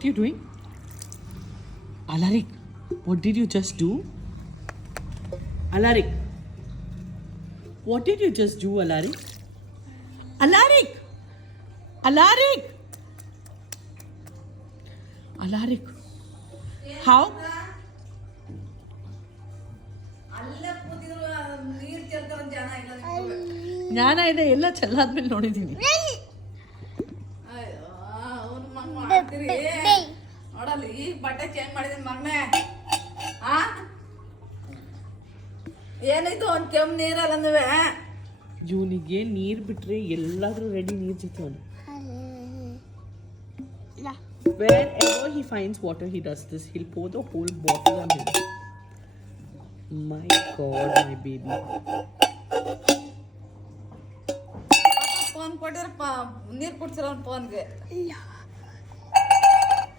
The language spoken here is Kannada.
What are you doing? Alaric, what did you just do? Alaric, what did you just do, Alaric? Alaric! Alaric! Alaric, how? ಜ್ಞಾನ ಇದೆ, ಎಲ್ಲ ಚೆಲ್ಲಾದ್ಮೇಲೆ ನೋಡಿದ್ದೀನಿ. ನೋಡಲ್ಲ ಈಗ ಬಟ್ಟೆ ಚೇಂಜ್ ಮಾಡಿದೀನಿ ಮಗನೇ. ಏನಾಯ್ತು ಒಂದ್ ಕೆಮ್ಮು ನೀರಲ್ಲ ಅಂದ್ವೆ. ಇವನಿಗೆ ನೀರು ಬಿಟ್ರೆ ಎಲ್ಲಾದ್ರೂ ರೆಡಿ ನೀರು ಜೊತೆ ಅವನು. Wherever he finds water, he does this. He'll pour the whole bottle on him. My God, my baby. Phone ಕೊಟ್ಟಿದ್ರೆ ನೀರು ಕುಡ್ಸಿರೋ ಫೋನ್ಗೆ.